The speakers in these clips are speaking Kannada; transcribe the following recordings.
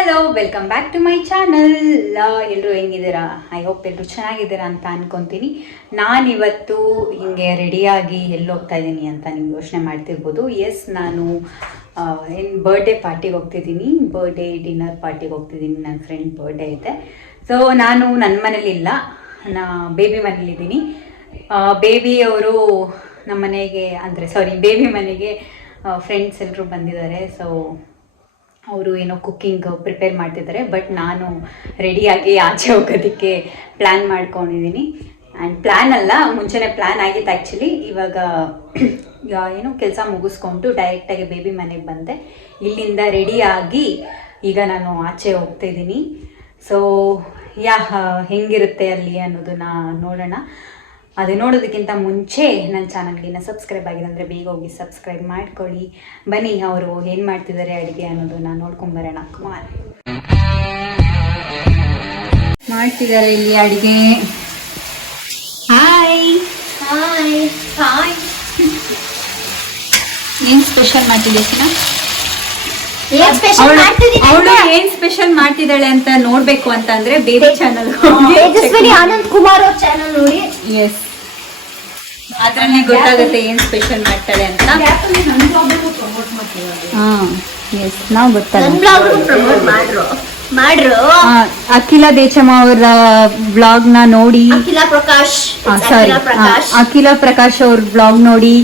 Hello, welcome back to my channel. ಎಲ್ಲರೂ ಹೆಂಗಿದ್ದೀರಾ? ಐ ಹೋಪ್ ಎಲ್ಲರೂ ಚೆನ್ನಾಗಿದ್ದೀರಾ ಅಂತ ಅನ್ಕೊತೀನಿ. ನಾನಿವತ್ತು ಹಿಂಗೆ ರೆಡಿಯಾಗಿ ಎಲ್ಲಿ ಹೋಗ್ತಾ ಇದ್ದೀನಿ ಅಂತ ನೀವು ಯೋಚನೆ ಮಾಡ್ತಿರ್ಬೋದು. ಎಸ್, ನಾನು ಬರ್ಡೇ ಪಾರ್ಟಿಗೆ ಹೋಗ್ತಿದ್ದೀನಿ. ಬರ್ಡೇ ಡಿನ್ನರ್ ಪಾರ್ಟಿಗೆ ಹೋಗ್ತಿದ್ದೀನಿ. ನನ್ನ ಫ್ರೆಂಡ್ ಬರ್ಡೇ ಐತೆ. ಸೊ ನಾನು ನನ್ನ ಮನೇಲಿಲ್ಲ, ಬೇಬಿ ಮನೇಲಿದ್ದೀನಿ. ಬೇಬಿ ಅವರು ನಮ್ಮ ಮನೆಗೆ ಬೇಬಿ ಮನೆಗೆ ಫ್ರೆಂಡ್ಸ್ ಎಲ್ಲರೂ ಬಂದಿದ್ದಾರೆ. ಸೊ ಅವರು ಏನೋ ಕುಕ್ಕಿಂಗ್ ಪ್ರಿಪೇರ್ ಮಾಡ್ತಿದ್ದಾರೆ. ಬಟ್ ನಾನು ರೆಡಿಯಾಗಿ ಆಚೆ ಹೋಗೋದಕ್ಕೆ ಪ್ಲ್ಯಾನ್ ಮಾಡ್ಕೊಂಡಿದ್ದೀನಿ. ಆ್ಯಂಡ್ ಪ್ಲ್ಯಾನ್ ಅಲ್ಲ, ಮುಂಚೆನೇ ಪ್ಲ್ಯಾನ್ ಆಗಿತ್ತು ಆ್ಯಕ್ಚುಲಿ. ಇವಾಗ ಏನೋ ಕೆಲಸ ಮುಗಿಸ್ಕೊಂಡು ಡೈರೆಕ್ಟಾಗಿ ಬೇಬಿ ಮನೆಗೆ ಬಂದೆ. ಇಲ್ಲಿಂದ ರೆಡಿಯಾಗಿ ಈಗ ನಾನು ಆಚೆ ಹೋಗ್ತಾಯಿದ್ದೀನಿ. ಸೊ ಹೆಂಗಿರುತ್ತೆ ಅಲ್ಲಿ ಅನ್ನೋದನ್ನ ನೋಡೋಣ. ಅದು ನೋಡೋದಕ್ಕಿಂತ ಮುಂಚೆ ನನ್ನ ಚಾನಲ್ಗೆ ಇನ್ನೂ ಸಬ್ಸ್ಕ್ರೈಬ್ ಆಗಿದೆ ಅಂದರೆ ಬೇಗ ಹೋಗಿ ಸಬ್ಸ್ಕ್ರೈಬ್ ಮಾಡ್ಕೊಳ್ಳಿ. ಬನ್ನಿ, ಅವರು ಏನು ಮಾಡ್ತಿದ್ದಾರೆ ಅಡುಗೆ ಅನ್ನೋದನ್ನ ನೋಡ್ಕೊಂಬರೋಣ. ಕುಮಾರ್ ಮಾಡ್ತಿದ್ದಾರೆ ಇಲ್ಲಿ ಅಡುಗೆ. Hi hi hi. ಏನು ಸ್ಪೆಷಲ್ ಮಾಡ್ತಿದ್ದೀರಾ? ಅವಳು ಏನ್ ಸ್ಪೆಷಲ್ ಮಾಡ್ತಿದ್ದಾಳೆ ಅಂತ ನೋಡ್ಬೇಕು ಅಂತ ಅಂದ್ರೆ ಬೇಬಿ ಚಾನಲ್ ಆನಂದ್ ಕುಮಾರ್ ಅವ್ರ ಚಾನಲ್ ನೋಡಿ. ಎಸ್, ಅದ್ರಲ್ಲೇ ಗೊತ್ತಾಗುತ್ತೆ ಏನ್ ಸ್ಪೆಷಲ್ ಮಾಡ್ತಾಳೆ ಅಂತ. ಎಸ್, ನಾವು ಮಾಡ್ರು ಅಖಿಲ ದೇಚಮ್ಮ ಅವರ ಬ್ಲಾಗ್ ನ ನೋಡಿ, ಅಖಿಲ ಪ್ರಕಾಶ್ ಅವ್ರ ಬ್ಲಾಗ್ ನೋಡಿ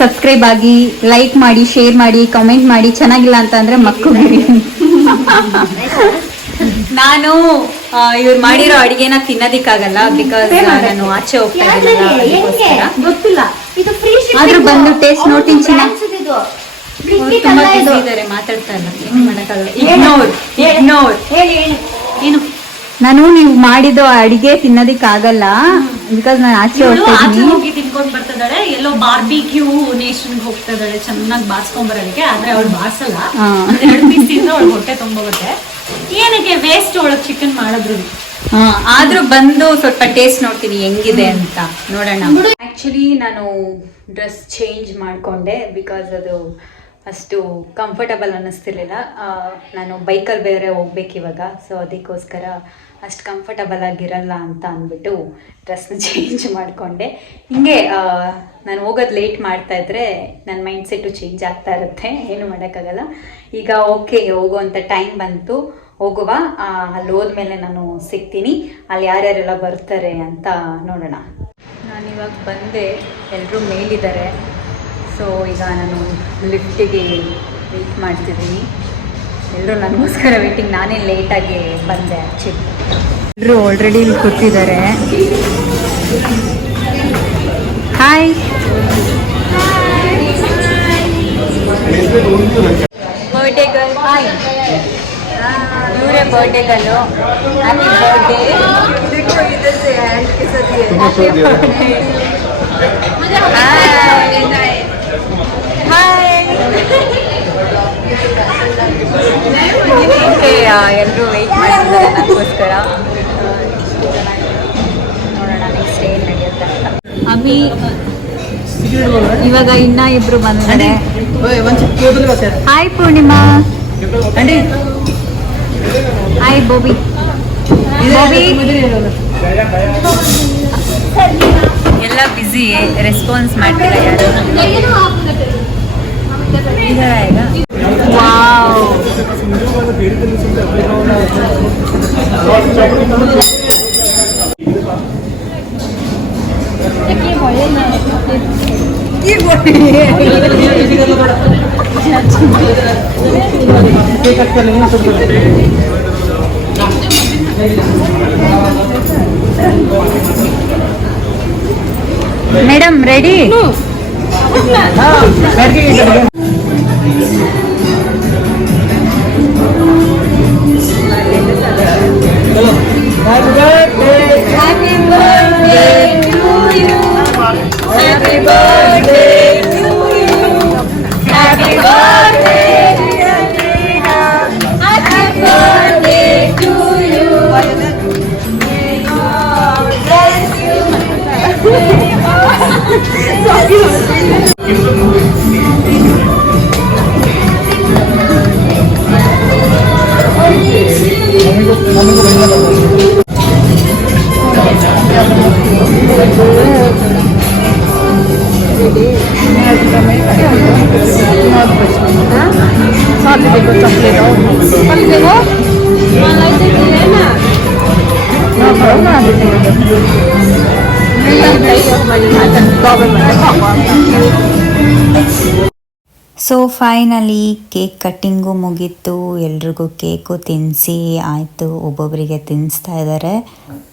ಸಬ್ಸ್ಕ್ರೈಬ್ ಆಗಿ, ಲೈಕ್ ಮಾಡಿ, ಶೇರ್ ಮಾಡಿ, ಕಮೆಂಟ್ ಮಾಡಿ. ಚೆನ್ನಾಗಿಲ್ಲ ಅಂತ ಅಂದ್ರೆ ಮಕ್ಕಳಿಗೆ ನಾನು ಇವ್ರು ಮಾಡಿರೋ ಅಡಿಗೆನ ತಿನ್ನೋದಿಕ್ಕಾಗಲ್ಲ, ಬಿಕಾಸ್ ನಾನು ಆಚೆ ಹೋಗ್ತಾ ಗೊತ್ತಿಲ್ಲ. ಆದ್ರೂ ಬಂದು ಟೇಸ್ಟ್ ನೋಡ್ತೀನಿ. ತುಂಬಾ ಬಿಸಿ ಇದಾರೆ, ಮಾತಾಡ್ತಾ ಇಲ್ಲ, ಏನು ಮಾಡಕ್ಕಾಗಲ್ಲ. ಇಗ್ನೋರ್. ಏನು ನಾನು ನೀವು ಮಾಡಿದ ಅಡಿಗೆ ತಿನ್ನೋದಿಕ್ಕಾಗಲ್ಲ, ಬಿಕಾಸ್ ನಾನು ಆಚೆ ಹೋಗಿ ತಿನ್ಕೊಂಡ್ ಬರ್ತಿದ್ದಾಳೆ. ಎಲ್ಲೋ ಬಾರ್ಬಿಕ್ಯೂ ನೇಷನ್ ಹೋಗ್ತಿದ್ದಾಳೆ ಚೆನ್ನಾಗಿ ಬಾರ್ಸ್ಕೊಂಡ್ ಬರೋದಕ್ಕೆ. ಆದ್ರೆ ಅವಳು ಬಾರ್ಸಲ್ಲ, 2 ಪೀಸ್ ತಿಂದ್ರೆ ಅವಳು ಹೊಟ್ಟೆ ತುಂಬೋಗುತ್ತೆ. ಏನಕ್ಕೆ ವೇಸ್ಟ್ ಒಳಗ್ ಚಿಕನ್ ಮಾಡಿದ್ರು. ಆದ್ರೂ ಬಂದು ಸ್ವಲ್ಪ ಟೇಸ್ಟ್ ನೋಡ್ತೀನಿ ಹೆಂಗಿದೆ ಅಂತ ನೋಡೋಣ. ಆಕ್ಚುಲಿ ನಾನು ಡ್ರೆಸ್ ಚೇಂಜ್ ಮಾಡ್ಕೊಂಡೆ, ಬಿಕಾಸ್ ಅದು ಅಷ್ಟು ಕಂಫರ್ಟಬಲ್ ಅನ್ನಿಸ್ತಿರ್ಲಿಲ್ಲ. ನಾನು ಬೈಕಲ್ಲಿ ಬೇರೆ ಹೋಗ್ಬೇಕು ಇವಾಗ. ಸೊ ಅದಕ್ಕೋಸ್ಕರ ಅಷ್ಟು ಕಂಫರ್ಟಬಲ್ ಆಗಿರಲ್ಲ ಅಂತ ಅಂದ್ಬಿಟ್ಟು ಡ್ರೆಸ್ನ ಚೇಂಜ್ ಮಾಡಿಕೊಂಡೆ. ಹಿಂಗೆ ನಾನು ಹೋಗೋದು ಲೇಟ್ ಮಾಡ್ತಾ ಇದ್ರೆ ನನ್ನ ಮೈಂಡ್ ಸೆಟ್ಟು ಚೇಂಜ್ ಆಗ್ತಾ ಇರುತ್ತೆ, ಏನು ಮಾಡೋಕ್ಕಾಗಲ್ಲ. ಈಗ ಓಕೆ, ಹೋಗುವಂಥ ಟೈಮ್ ಬಂತು, ಹೋಗುವ. ಅಲ್ಲಿ ಹೋದ್ಮೇಲೆ ನಾನು ಸಿಗ್ತೀನಿ. ಅಲ್ಲಿ ಯಾರ್ಯಾರೆಲ್ಲ ಬರ್ತಾರೆ ಅಂತ ನೋಡೋಣ. ನಾನಿವಾಗ ಬಂದೆ, ಎಲ್ಲರೂ ಮೇಲಿದ್ದಾರೆ. ಸೊ ಈಗ ನಾನು ಲಿಫ್ಟಿಗೆ ವೆಯ್ಟ್ ಮಾಡ್ತಿದ್ದೀನಿ. ಎಲ್ಲರೂ ನನಗೋಸ್ಕರ ವೇಟಿಂಗ್. ನಾನೇ ಲೇಟಾಗಿ ಬಂದೆ ಆ್ಯಕ್ಚುಲಿ. ಎಲ್ಲರೂ ಆಲ್ರೆಡಿ ಇಲ್ಲಿ ಕೂತಿದ್ದಾರೆ. Hi, birthday girl. ಹಾಯ್, ಇವರೇ ಬರ್ಡೇ ಗರ್ಲು. Happy birthday. ಎಲ್ಲರೂ ವೆಯ್ಟ್ ಮಾಡ್ತಿದ್ದಾರೆ ನನಗೋಸ್ಕರ. ನೋಡೋಣ ನೆಕ್ಸ್ಟ್ ಏನು ನಡೆಯುತ್ತೆ ಅಂತ. ಅಮ್ಮಿ ಇವಾಗ ಇನ್ನ ಇಬ್ರು ಬಂದಿದ್ದಾರೆ. ಹಾಯ್ ಪೂರ್ಣಿಮಾ. ಹಾಯ್ ಬೋಬಿ. ಎಲ್ಲ ಬ್ಯುಸಿ, ರೆಸ್ಪಾನ್ಸ್ ಮಾಡ್ತೀರಾ ಯಾರು? Wow, madam ready? Happy birthday to you. Happy birthday to you. Happy birthday dear Neha. Happy birthday to you. May God bless you. So finally cake cutting ಮುಗೀತು, ಎಲ್ರಿಗೂ ಕೇಕು ತಿನ್ನಿಸಿ ಆಯಿತು, ಒಬ್ಬೊಬ್ಬರಿಗೆ ತಿನ್ನಿಸ್ತಾ ಇದ್ದಾರೆ.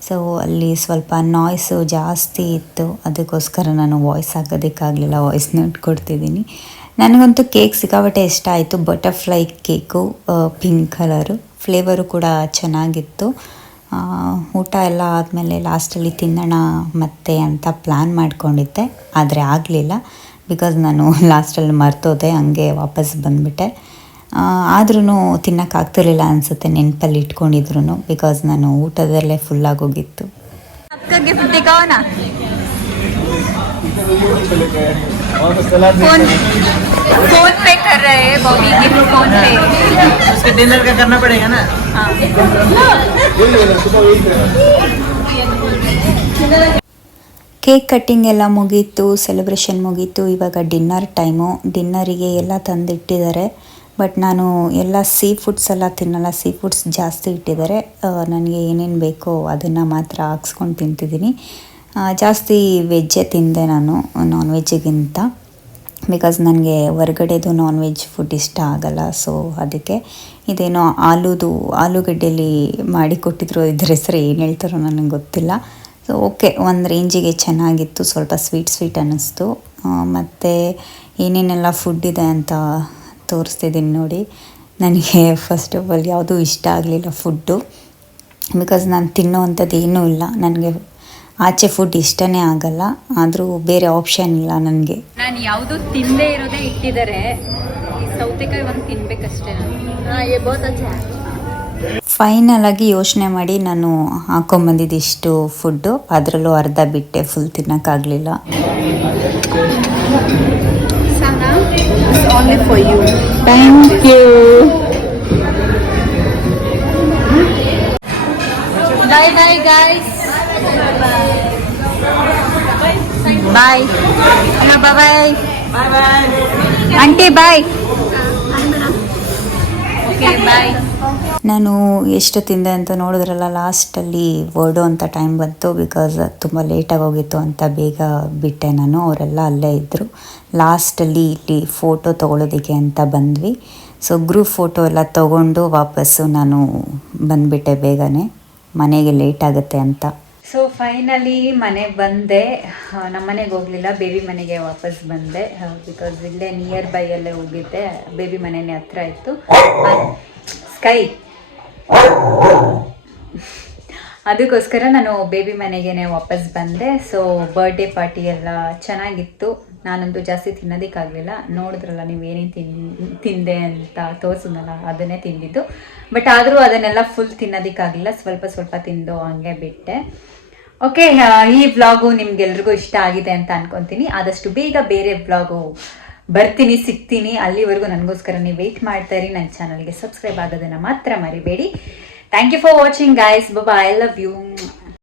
ಸೊ ಅಲ್ಲಿ ಸ್ವಲ್ಪ ನಾಯ್ಸು ಜಾಸ್ತಿ ಇತ್ತು, ಅದಕ್ಕೋಸ್ಕರ ನಾನು ವಾಯ್ಸ್ ಹಾಕೋದಕ್ಕಾಗಲಿಲ್ಲ, ವಾಯ್ಸ್ ನೋಟ್ ಕೊಡ್ತಿದ್ದೀನಿ. ನನಗಂತೂ ಕೇಕ್ ಸಿಕ್ಕಾಪಟ್ಟೆ ಇಷ್ಟ ಆಯಿತು. Butterfly cake, pink colour, flavour ಕೂಡ ಚೆನ್ನಾಗಿತ್ತು. ಊಟ ಎಲ್ಲ ಆದಮೇಲೆ ಲಾಸ್ಟಲ್ಲಿ ತಿನ್ನೋಣ ಮತ್ತೆ ಅಂತ ಪ್ಲ್ಯಾನ್ ಮಾಡ್ಕೊಂಡಿದ್ದೆ, ಆದರೆ ಆಗಲಿಲ್ಲ. ಬಿಕಾಸ್ ನಾನು ಲಾಸ್ಟಲ್ಲಿ ಮರ್ತೋದೆ, ಹಂಗೆ ವಾಪಸ್ ಬಂದುಬಿಟ್ಟೆ. ಆದ್ರೂ ತಿನ್ನೋಕ್ಕಾಗ್ತಿರ್ಲಿಲ್ಲ ಅನಿಸುತ್ತೆ, ನೆನಪಲ್ಲಿ ಇಟ್ಕೊಂಡಿದ್ರು, ಬಿಕಾಸ್ ನಾನು ಊಟದಲ್ಲೇ ಫುಲ್ಲಾಗೋಗಿತ್ತು. फोन पे कर रहे हैं बॉबी गिफ्ट फोन पे उसके डिनर का करना पड़ेगा ना. ಕೇಕ್ ಕಟ್ಟಿಂಗ್ ಎಲ್ಲ ಮುಗೀತು, ಸೆಲೆಬ್ರೇಷನ್ ಮುಗೀತು. ಇವಾಗ ಡಿನ್ನರ್ ಟೈಮು. ಡಿನ್ನರಿಗೆ ಎಲ್ಲ ತಂದಿಟ್ಟಿದ್ದಾರೆ, ಬಟ್ ನಾನು ಎಲ್ಲ ಸೀ ಫುಡ್ಸ್ ಎಲ್ಲ ತಿನ್ನಲ್ಲ, ಸೀ ಫುಡ್ಸ್ ಜಾಸ್ತಿ ಇಟ್ಟಿದ್ದಾರೆ. ನನಗೆ ಏನೇನು ಬೇಕೋ ಅದನ್ನು ಮಾತ್ರ ಹಾಕ್ಸ್ಕೊಂಡು ತಿಂತಿದ್ದೀನಿ. ಜಾಸ್ತಿ ವೆಜ್ಜೇ ತಿಂದೆ ನಾನು ನಾನ್ ವೆಜ್ಜಿಗಿಂತ, ಬಿಕಾಸ್ ನನಗೆ ಹೊರಗಡೆದು ನಾನ್ ವೆಜ್ ಫುಡ್ ಇಷ್ಟ ಆಗಲ್ಲ. ಸೊ ಅದಕ್ಕೆ ಇದೇನೋ ಆಲೂಗಡ್ಡೆಯಲ್ಲಿ ಮಾಡಿ ಕೊಟ್ಟಿದ್ರು, ಇದ್ರ ಹೆಸರು ಏನು ಹೇಳ್ತಾರೋ ನನಗೆ ಗೊತ್ತಿಲ್ಲ. ಸೊ ಓಕೆ, ಒಂದು ರೇಂಜಿಗೆ ಚೆನ್ನಾಗಿತ್ತು, ಸ್ವಲ್ಪ ಸ್ವೀಟ್ ಅನ್ನಿಸ್ತು. ಮತ್ತು ಏನೇನೆಲ್ಲ ಫುಡ್ ಇದೆ ಅಂತ ತೋರಿಸ್ತಿದ್ದೀನಿ ನೋಡಿ. ನನಗೆ ಫಸ್ಟ್ ಆಫ್ ಆಲ್ ಯಾವುದೂ ಇಷ್ಟ ಆಗಲಿಲ್ಲ ಫುಡ್ಡು, ಬಿಕಾಸ್ ನಾನು ತಿನ್ನೋವಂಥದ್ದು ಏನೂ ಇಲ್ಲ. ನನಗೆ ಆಚೆ ಫುಡ್ ಇಷ್ಟನೇ ಆಗಲ್ಲ, ಆದರೂ ಬೇರೆ ಆಪ್ಷನ್ ಇಲ್ಲ ನನಗೆ. ನಾನು ಯಾವುದು ತಿಂದೇ ಇರೋದೇ ಇಟ್ಟಿದ್ದಾರೆ. ಈ ಸೌತೆಕಾಯಿ ಒಂದು ತಿನ್ಬೇಕಷ್ಟೇ ನಾನು. ಫೈನಲ್ ಆಗಿ ಯೋಚನೆ ಮಾಡಿ ನಾನು ಹಾಕೊಂಬಂದಿದ್ದಿಷ್ಟು ಫುಡ್ಡು, ಅದರಲ್ಲೂ ಅರ್ಧ ಬಿಟ್ಟೆ, ಫುಲ್ ತಿನ್ನೋಕ್ಕಾಗಲಿಲ್ಲ. Thank you. Bye bye guys. Bye bye aunty, bye. Okay bye. ನಾನು ಎಷ್ಟು ತಿಂದೆ ಅಂತ ನೋಡಿದ್ರಲ್ಲ, ಲಾಸ್ಟಲ್ಲಿ ಹೊರಡೋ ಅಂತ ಟೈಮ್ ಬಂತು, ಬಿಕಾಸ್ ತುಂಬ ಲೇಟಾಗಿ ಹೋಗಿತ್ತು ಅಂತ ಬೇಗ ಬಿಟ್ಟೆ ನಾನು. ಅವರೆಲ್ಲ ಅಲ್ಲೇ ಇದ್ದರು. ಲಾಸ್ಟಲ್ಲಿ ಇಲ್ಲಿ ಫೋಟೋ ತೊಗೊಳೋದಕ್ಕೆ ಅಂತ ಬಂದ್ವಿ. ಸೊ ಗ್ರೂಪ್ ಫೋಟೋ ಎಲ್ಲ ತೊಗೊಂಡು ವಾಪಸ್ಸು ನಾನು ಬಂದುಬಿಟ್ಟೆ ಬೇಗನೆ, ಮನೆಗೆ ಲೇಟ್ ಆಗುತ್ತೆ ಅಂತ. ಸೊ ಫೈನಲಿ ಮನೆಗೆ ಬಂದೆ. ನಮ್ಮ ಮನೆಗೆ ಹೋಗಲಿಲ್ಲ, ಬೇಬಿ ಮನೆಗೆ ವಾಪಸ್ ಬಂದೆ, ಬಿಕಾಸ್ ಇಲ್ಲೇ ನಿಯರ್ ಬೈಯಲ್ಲೇ ಹೋಗಿದ್ದೆ. ಬೇಬಿ ಮನೆಯೇ ಹತ್ರ ಇತ್ತು. ಸ್ಕೈ ಅದಕ್ಕೋಸ್ಕರ ನಾನು ಬೇಬಿ ಮನೆಗೇ ವಾಪಸ್ ಬಂದೆ. ಸೊ ಬರ್ಡೇ ಪಾರ್ಟಿ ಎಲ್ಲ ಚೆನ್ನಾಗಿತ್ತು. ನಾನಂತೂ ಜಾಸ್ತಿ ತಿನ್ನೋದಕ್ಕಾಗಲಿಲ್ಲ. ನೋಡಿದ್ರಲ್ಲ ನೀವು ಏನೇನು ತಿಂದೆ ಅಂತ ತೋರಿಸಿದ್ನಲ್ಲ, ಅದನ್ನೇ ತಿಂದಿದ್ದು. ಬಟ್ ಆದರೂ ಅದನ್ನೆಲ್ಲ ಫುಲ್ ತಿನ್ನೋದಕ್ಕಾಗಲಿಲ್ಲ, ಸ್ವಲ್ಪ ತಿಂದು ಹಂಗೆ ಬಿಟ್ಟೆ. ಓಕೆ, ಈ ವ್ಲಾಗು ನಿಮ್ಗೆಲ್ರಿಗೂ ಇಷ್ಟ ಆಗಿದೆ ಅಂತ ಅನ್ಕೊತೀನಿ. ಆದಷ್ಟು ಬೇಗ ಬೇರೆ ವ್ಲಾಗು ಸಿಗ್ತೀನಿ. ಅಲ್ಲಿವರೆಗೂ ನನಗೋಸ್ಕರ ನೀವು ವೆಯ್ಟ್ ಮಾಡ್ತಾ ಇರಿ. ನನ್ನ ಚಾನಲ್ಗೆ ಸಬ್ಸ್ಕ್ರೈಬ್ ಆಗೋದನ್ನು ಮಾತ್ರ ಮರಿಬೇಡಿ. Thank you for watching guys. Bye, I love you.